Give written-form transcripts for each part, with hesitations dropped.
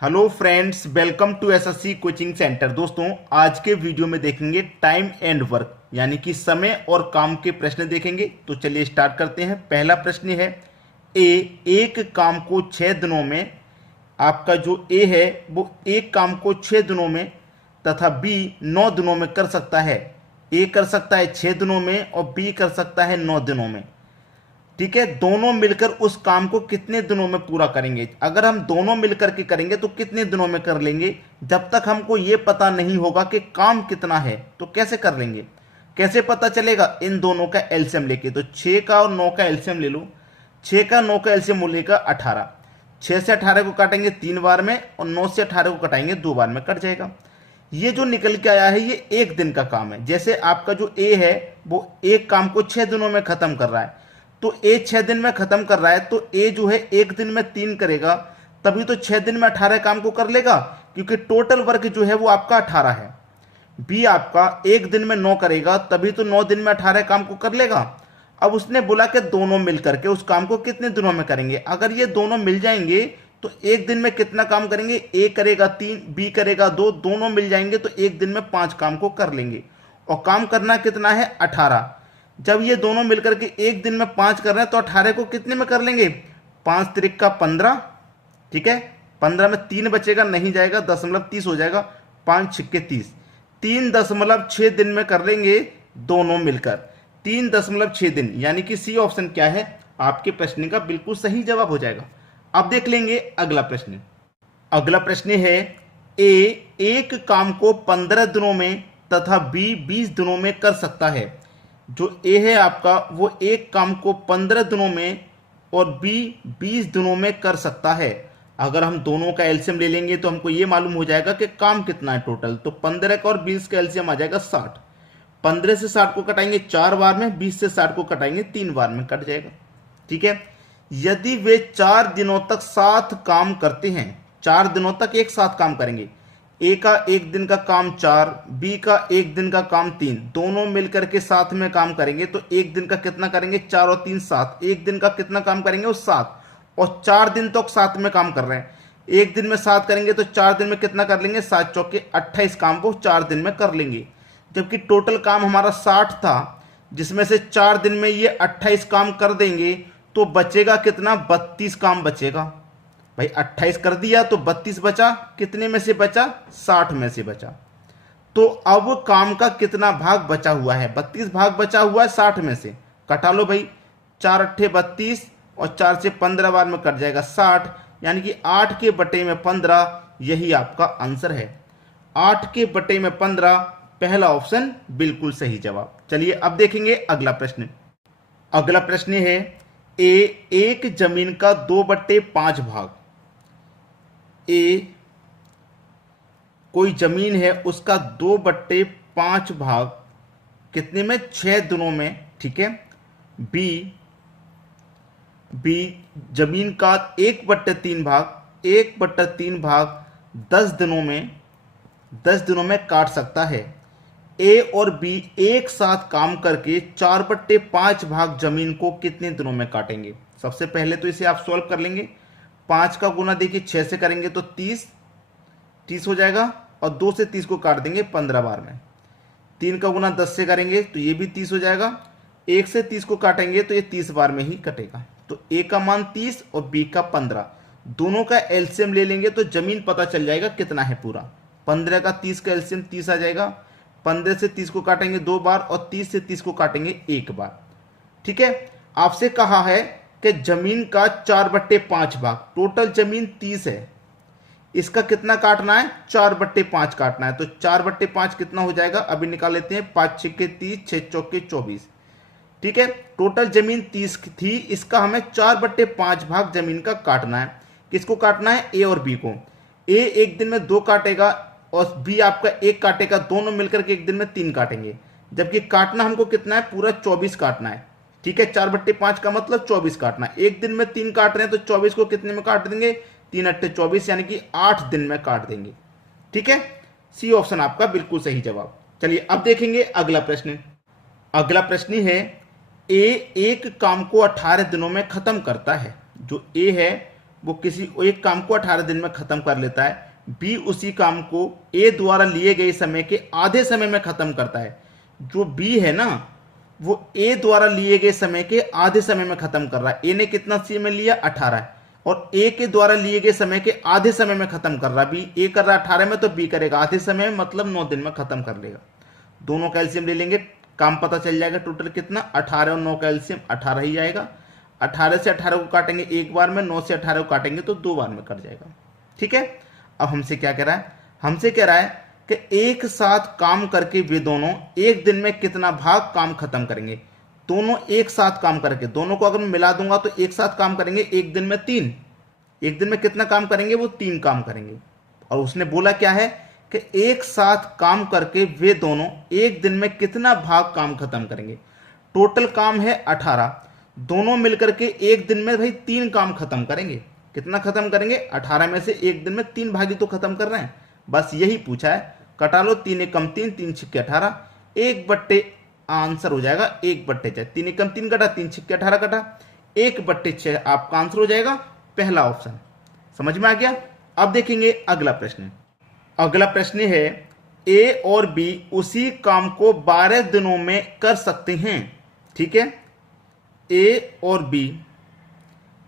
Hello friends, welcome to SSC coaching centre. दोस्तों, आज के वीडियो में देखेंगे टाइम एंड वर्क यानी कि समय और काम के प्रश्न देखेंगे। तो चलिए स्टार्ट करते हैं। पहला प्रश्न है ए, एक काम को 6 दिनों में, आपका जो ए है वो एक काम को 6 दिनों में तथा बी 9 दिनों में कर सकता है। ए कर सकता है 6 दिनों में और बी कर सकता है 9 दिनों में। ठीक है, दोनों मिलकर उस काम को कितने दिनों में पूरा करेंगे। अगर हम दोनों मिलकर के करेंगे तो कितने दिनों में कर लेंगे। जब तक हमको ये पता नहीं होगा कि काम कितना है तो कैसे कर लेंगे, कैसे पता चलेगा। इन दोनों का एलसीएम लेके, तो 6 का और 9 का एलसीएम ले लो। 6 का 9 का एलसीएम मिलेगा 18। 6 से 18 को काटेंगे 3 बार में और 9 से 18 को कटाएंगे 2 बार में, कट जाएगा। ये जो निकल के आया है ये एक दिन का काम है। जैसे आपका जो ए है वो एक काम को 6 दिनों में खत्म कर रहा है, तो ए 6 दिन में खत्म कर रहा है, तो ए जो है एक दिन में 3 करेगा, तभी तो 6 दिन में 18 काम को कर लेगा, क्योंकि टोटल वर्क जो है वो आपका 18 है। बी आपका एक दिन में 9 करेगा, तभी तो 9 दिन में 18 काम को कर लेगा। अब उसने बोला कि दोनों मिलकर के उस काम को कितने दिनों में करेंगे। अगर ये दोनों मिल जाएंगे तो एक दिन में कितना काम करेंगे। ए करेगा 3, बी करेगा 2, दोनों मिल जाएंगे तो एक दिन में 5 काम को कर लेंगे। और काम करना कितना है 18। जब ये दोनों मिलकर के एक दिन में 5 कर रहे हैं तो 18 को कितने में कर लेंगे। 5 त्रिक का 15, ठीक है, 15 में 3 बचेगा, नहीं जाएगा, 10.30 हो जाएगा। 5 छिक्के 30, 3.6 दिन में कर लेंगे दोनों मिलकर। 3.6 दिन, यानी कि सी ऑप्शन क्या है आपके प्रश्न का बिल्कुल सही जवाब हो जाएगा। अब देख लेंगे अगला प्रश्न। अगला प्रश्न है ए, एक काम को 15 दिनों में तथा बी 20 दिनों में कर सकता है। जो ए है आपका वो एक काम को 15 दिनों में और बी 20 दिनों में कर सकता है। अगर हम दोनों का एलसीएम ले लेंगे तो हमको ये मालूम हो जाएगा कि काम कितना है टोटल। तो 15 का और 20 का एलसीएम आ जाएगा 60। 15 से 60 को कटाएंगे 4 बार में, 20 से 60 को कटाएंगे 3 बार में, कट जाएगा। ठीक है, यदि वे 4 दिनों तक साथ काम करते हैं, 4 दिनों तक एक साथ काम करेंगे, ए का एक दिन का काम 4, बी का एक दिन का काम 3, दोनों मिलकर के साथ में काम करेंगे तो एक दिन का कितना करेंगे, 4 और 3 7, एक दिन का कितना काम करेंगे वो 7। और 4 दिन तक साथ में काम कर रहे हैं, एक दिन में 7 करेंगे तो 4 दिन में कितना कर लेंगे, 7 चौके 28 काम को 4 दिन में कर लेंगे। जबकि टोटल काम हमारा 60 था, जिसमें से 4 दिन में ये 28 काम कर देंगे तो बचेगा कितना, 32 काम बचेगा। भाई 28 कर दिया तो 32 बचा, कितने में से बचा, 60 में से बचा। तो अब काम का कितना भाग बचा हुआ है, 32 भाग बचा हुआ है 60 में से। कटा लो भाई, 4 अट्ठे 32 और 4 से 15 बार में कट जाएगा 60, यानी कि 8 के बटे में 15, यही आपका आंसर है। 8 के बटे में 15, पहला ऑप्शन बिल्कुल सही जवाब। चलिए अब देखेंगे अगला प्रश्न। अगला प्रश्न है ए, एक जमीन का 2/5 भाग। ए, कोई जमीन है उसका 2/5 भाग कितने में, 6 दिनों में, ठीक है। बी, बी जमीन का 1/3 भाग, 1/3 भाग 10 दिनों में, 10 दिनों में काट सकता है। ए और बी एक साथ काम करके 4/5 भाग जमीन को कितने दिनों में काटेंगे। सबसे पहले तो इसे आप सॉल्व कर लेंगे। 5 का गुना देखिए 6 से करेंगे तो 30 हो जाएगा, और 2 से 30 को काट देंगे 15 बार में। 3 का गुना 10 से करेंगे तो ये भी 30 हो जाएगा। 1 से 30 को काटेंगे तो ये 30 बार में ही कटेगा। तो ए का मान 30 और बी का 15, दोनों का एलसीएम ले लेंगे तो जमीन पता चल जाएगा कितना है पूरा। 15 का 30 का एलसीएम 30 आ जाएगा। 15 से 30 को काटेंगे 2 बार और 30 से 30 को काटेंगे 1 बार। ठीक है, आपसे कहा है कि जमीन का 4/5 भाग, टोटल जमीन 30 है, इसका कितना काटना है, 4/5 काटना है। तो 4/5 कितना हो जाएगा, अभी निकाल लेते हैं। 5 छिक्के 30, 6 चौके 24, ठीक है। टोटल जमीन 30 थी, इसका हमें 4/5 भाग जमीन का काटना है। किसको काटना है, ए और बी को। ए एक दिन में 2 काटेगा और बी आपका 1 काटेगा, दोनों मिलकर के एक दिन में 3 काटेंगे। जबकि काटना हमको कितना है, पूरा 24 काटना है। ठीक है, 4/5 का मतलब 24 काटना है। एक दिन में 3 काट रहे हैं तो 24 को कितने में काट देंगे, 3 अट्ठे 24, यानी कि 8 दिन में काट देंगे। ठीक है, सी ऑप्शन आपका बिल्कुल सही जवाब। चलिए अब देखेंगे अगला प्रश्न। अगला प्रश्न है ए, एक काम को 18 दिनों में खत्म करता है। जो ए है वो किसी एक काम को 18 दिन में खत्म कर लेता है, बी उसी काम को ए द्वारा लिए गए समय के आधे समय में खत्म करता है। जो बी है ना वो ए द्वारा लिए गए समय के आधे समय में खत्म कर रहा है। ए ने कितना समय लिया 18, और ए के द्वारा लिए गए समय के आधे समय में खत्म कर रहा है। बी ए कर रहा है 18 में, तो बी करेगा आधे समय में, मतलब 9 दिन में खत्म कर लेगा। दोनों कैल्शियम ले लेंगे, काम पता चल जाएगा टोटल कितना, 18 और 9 कैल्शियम 18 ही आएगा। 18 से 18 को काटेंगे एक बार में, 9 से 18 को काटेंगे तो 2 बार में कट जाएगा। ठीक है, अब हमसे क्या कह रहा है, हमसे कह रहा है कि एक साथ काम करके वे दोनों एक दिन में कितना भाग काम खत्म करेंगे। दोनों एक साथ काम करके, दोनों को अगर मैं मिला दूंगा तो एक साथ काम करेंगे एक दिन में 3। एक दिन में कितना काम करेंगे, वो 3 काम करेंगे। और उसने बोला क्या है कि एक साथ काम करके वे दोनों एक दिन में कितना भाग काम खत्म करेंगे। टोटल काम है 18, दोनों मिलकर के एक दिन में भाई 3 काम खत्म करेंगे। कितना खत्म करेंगे, 18 में से एक दिन में 3 भागी तो खत्म कर रहे हैं, बस यही पूछा है। कटा लो, 3 एकम 3, 3 छिक्के 18, 1/, आंसर हो जाएगा 1/6। 3 एकम 3 कटा, 3 छिक्के 18 कटा, 1/6 आपका आंसर हो जाएगा पहला ऑप्शन। समझ में आ गया। अब देखेंगे अगला प्रश्न। अगला प्रश्न है ए और बी उसी काम को 12 दिनों में कर सकते हैं। ठीक है, ए और बी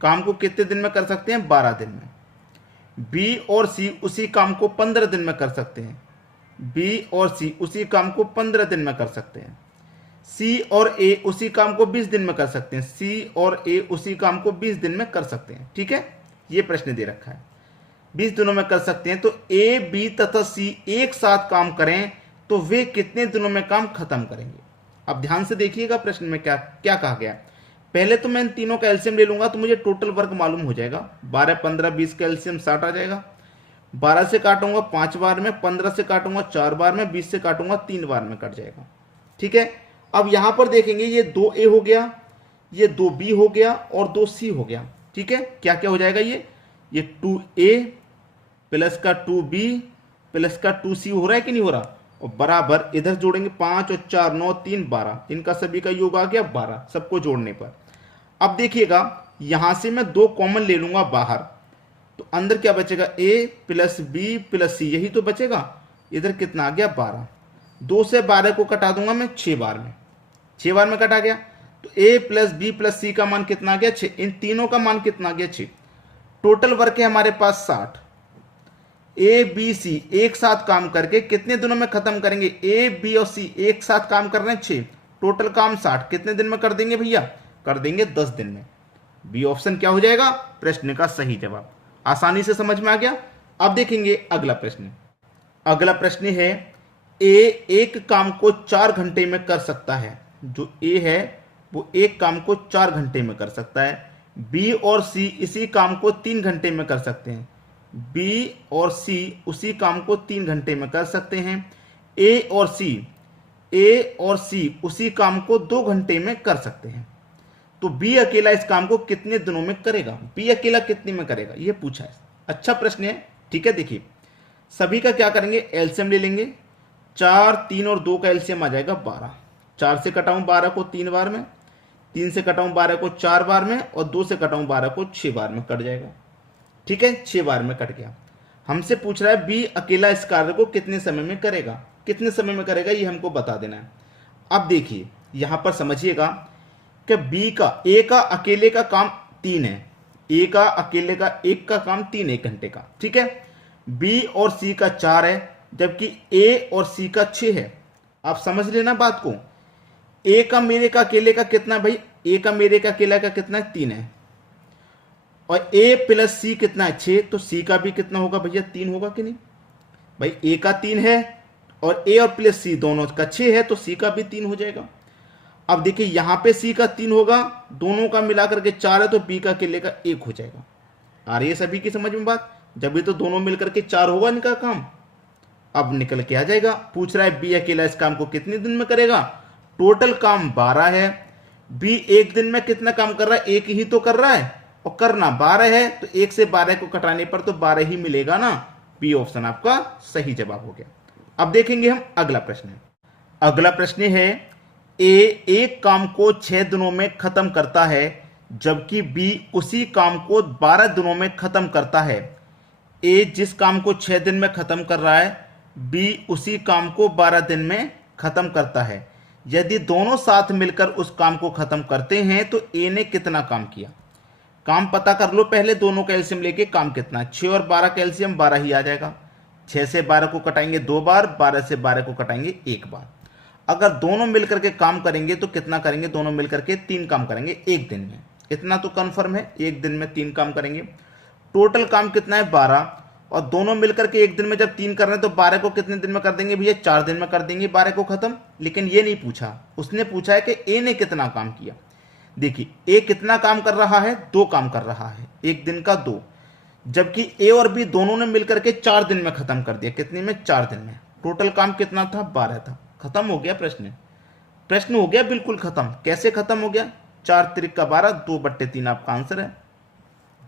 काम को कितने दिन में कर सकते हैं, 12 दिन में। बी और सी उसी काम को 15 दिन में कर सकते हैं। बी और सी उसी काम को 15 दिन में कर सकते हैं। सी और ए उसी काम को 20 दिन में कर सकते हैं। सी और ए उसी काम को 20 दिन में कर सकते हैं। ठीक है, ये प्रश्न दे रखा है 20 दिनों में कर सकते हैं। तो ए, बी तथा सी एक साथ काम करें तो वे कितने दिनों में काम खत्म करेंगे। अब ध्यान से देखिएगा प्रश्न में क्या क्या कहा गया। पहले तो मैं इन तीनों का एलसीएम ले लूंगा तो मुझे टोटल वर्क मालूम हो जाएगा। 12, 15, 20 का एलसीएम 60 आ जाएगा। 12 से काटूंगा 5 बार में, 15 से काटूंगा 4 बार में, 20 से काटूंगा 3 बार में कट जाएगा। ठीक है, अब यहां पर देखेंगे ये 2A हो गया, ये 2B हो गया और 2C हो गया। ठीक है, क्या क्या हो जाएगा, ये 2A प्लस का 2B प्लस का 2C हो रहा है कि नहीं हो रहा, और बराबर इधर जोड़ेंगे 5 और 4 9 3 12, इनका सभी का योग आ गया 12 सबको जोड़ने पर। अब देखिएगा यहां से मैं 2 कॉमन ले लूंगा बाहर, तो अंदर क्या बचेगा, A plus B plus C, यही तो बचेगा। इधर कितना आ गया 12, 2 से 12 को कटा दूंगा मैं 6 बार में, 6 बार में कटा गया। तो A plus B plus C का मान कितना आ गया 6, इन तीनों का मान कितना आ गया 6। टोटल वर्क है हमारे पास 60। A B C एक साथ काम करके कितने दिनों में खत्म करेंगे, A B और C एक साथ काम कर रहे हैं 6, टोटल काम 60, कितने दिन में कर देंगे भैया, कर देंगे 10 दिन में। बी ऑप्शन क्या हो जाएगा, प्रश्न का सही जवाब। आसानी से समझ में आ गया। अब देखेंगे अगला प्रश्न। अगला प्रश्न है ए एक काम को 4 घंटे में कर सकता है। जो ए है वो एक काम को 4 घंटे में कर सकता है। बी और सी इसी काम को 3 घंटे में कर सकते हैं। बी और सी उसी काम को 3 घंटे में कर सकते हैं। ए और सी उसी काम को 2 घंटे में कर सकते हैं। तो बी अकेला इस काम को कितने दिनों में करेगा, बी अकेला कितने में करेगा, यह पूछा है। अच्छा प्रश्न है। ठीक है, देखिए सभी का क्या करेंगे, एलसीएम ले लेंगे। 4, 3 और 2 का एलसीएम आ जाएगा 12। 4 से कटाऊं 12 को 3 बार में, 3 से कटाऊं 12 को 4 बार में, और 2 से कटाऊं 12 को 6 बार में कट जाएगा। ठीक है, 6 बार में कट गया। हमसे पूछ रहा है बी अकेला इस कार्य को कितने समय में करेगा, कितने समय में करेगा ये हमको बता देना है। अब देखिए यहां पर समझिएगा कि बी का ए का अकेले का काम 3 है, ए का अकेले का एक का काम 3 1 घंटे का। ठीक है, बी और सी का 4 है, जबकि ए और सी का 6 है। आप समझ लेना बात को। ए का मेरे का अकेले का कितना भाई, ए का मेरे का अकेला का कितना है 3 है, और ए प्लस सी कितना है 6, तो सी का भी कितना होगा भैया 3 होगा कि नहीं भाई। ए का 3 है और ए और प्लस सी दोनों का 6 है, तो सी का भी 3 हो जाएगा। अब देखिए यहां पे सी का 3 होगा, दोनों का मिलाकर के 4 है, तो बी का अकेले का 1 हो जाएगा। आ रही है सभी की समझ में बात, जब भी तो दोनों मिलकर के 4 होगा इनका काम। अब निकल के आ जाएगा, पूछ रहा है बी अकेला इस काम को कितने दिन में करेगा। टोटल काम 12 है, बी एक दिन में कितना काम कर रहा है, एक ही तो कर रहा है, और करना 12 है, तो 1 से 12 को कटाने पर तो 12 ही मिलेगा ना। बी ऑप्शन आपका सही जवाब हो गया। अब देखेंगे हम अगला प्रश्न। अगला प्रश्न है ए एक काम को 6 दिनों में खत्म करता है, जबकि बी उसी काम को 12 दिनों में खत्म करता है। ए जिस काम को 6 दिन में खत्म कर रहा है, बी उसी काम को 12 दिन में खत्म करता है। यदि दोनों साथ मिलकर उस काम को खत्म करते हैं तो ए ने कितना काम किया। काम पता कर लो पहले, दोनों का एलसीएम लेके काम कितना है। 6 और 12 का एलसीएम 12 ही आ जाएगा। 6 से 12 को कटाएंगे 2 बार, 12 से 12 को कटाएंगे 1 बार। अगर दोनों मिलकर के काम करेंगे तो कितना करेंगे, दोनों मिलकर के 3 काम करेंगे एक दिन में। इतना तो कंफर्म है, एक दिन में 3 काम करेंगे। टोटल काम कितना है 12, और दोनों मिलकर के एक दिन में जब 3 कर रहे हैं तो 12 को कितने दिन में कर देंगे भैया, 4 दिन में कर देंगे 12 को खत्म। लेकिन ये नहीं पूछा, उसने पूछा है कि ए ने कितना काम किया। देखिए ए कितना काम कर रहा है, 2 काम कर रहा है, एक दिन का 2, जबकि ए और बी दोनों ने मिलकर के 4 दिन में खत्म कर दिया। कितने में, 4 दिन में। टोटल काम कितना था, 12 था। खत्म हो गया प्रश्न हो गया बिल्कुल खत्म। कैसे खत्म हो गया, 4 त्रिक का 12, 2/3 आपका आंसर है।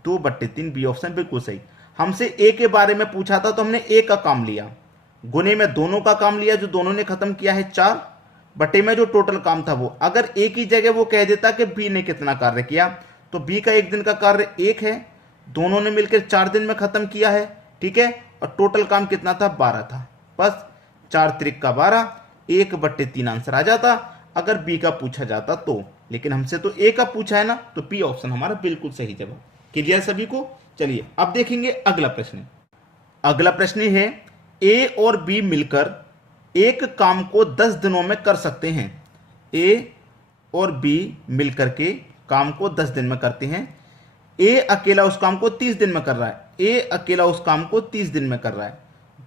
2/3 बी ऑप्शन बिल्कुल सही। हमसे ए के बारे में पूछा था तो हमने ए का काम लिया, गुने में दोनों का काम लिया जो दोनों ने खत्म किया है 4, बटे में जो टोटल काम था वो। अगर ए की जगह वो कह देता कि बी ने कितना कार्य किया, तो बी का एक दिन का कार्य 1 है, दोनों ने मिलकर 4 दिन में खत्म किया है, ठीक है। और टोटल काम कितना था, 12 था। बस 4 त्रिक का 12, 1/3 आंसर आ जाता अगर बी का पूछा जाता तो। लेकिन हमसे तो ए का पूछा है ना, तो बी ऑप्शन हमारा बिल्कुल सही जवाब। क्लियर सभी को। चलिए अब देखेंगे अगला प्रश्न। अगला प्रश्न है, ए और बी मिलकर एक काम को 10 दिनों में कर सकते हैं। ए और बी मिलकर के काम को 10 दिन में करते हैं। ए अकेला उस काम को 30 दिन में कर रहा है। ए अकेला उस काम को 30 दिन में कर रहा है।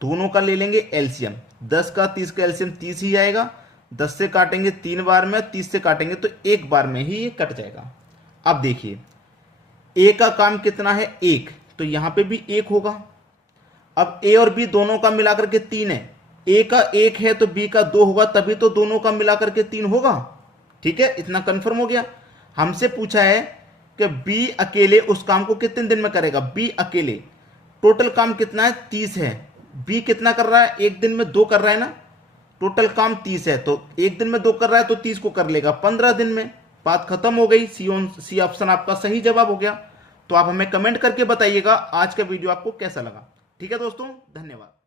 दोनों का ले लेंगे एलसीएम। 10 का 30 का एलसीएम 30 ही आएगा। 10 से काटेंगे 3 बार में, 30 से काटेंगे तो 1 बार में ही ये कट जाएगा। अब देखिए ए का काम कितना है, 1, तो यहां पे भी 1 होगा। अब ए और बी दोनों का मिलाकर के 3 है। ए का 1 है तो बी का 2 होगा, तभी तो दोनों का मिलाकर के 3 होगा। ठीक है, इतना कंफर्म हो गया। हमसे पूछा है कि बी अकेले उस काम को कितने दिन में करेगा। बी अकेले, टोटल काम कितना है, 30 है। बी कितना कर रहा है, एक दिन में 2 कर रहा है ना। टोटल काम 30 है तो एक दिन में 2 कर रहा है तो 30 को कर लेगा 15 दिन में। बात खत्म हो गई। सी ऑप्शन आपका सही जवाब हो गया। तो आप हमें कमेंट करके बताइएगा आज का वीडियो आपको कैसा लगा। ठीक है दोस्तों, धन्यवाद।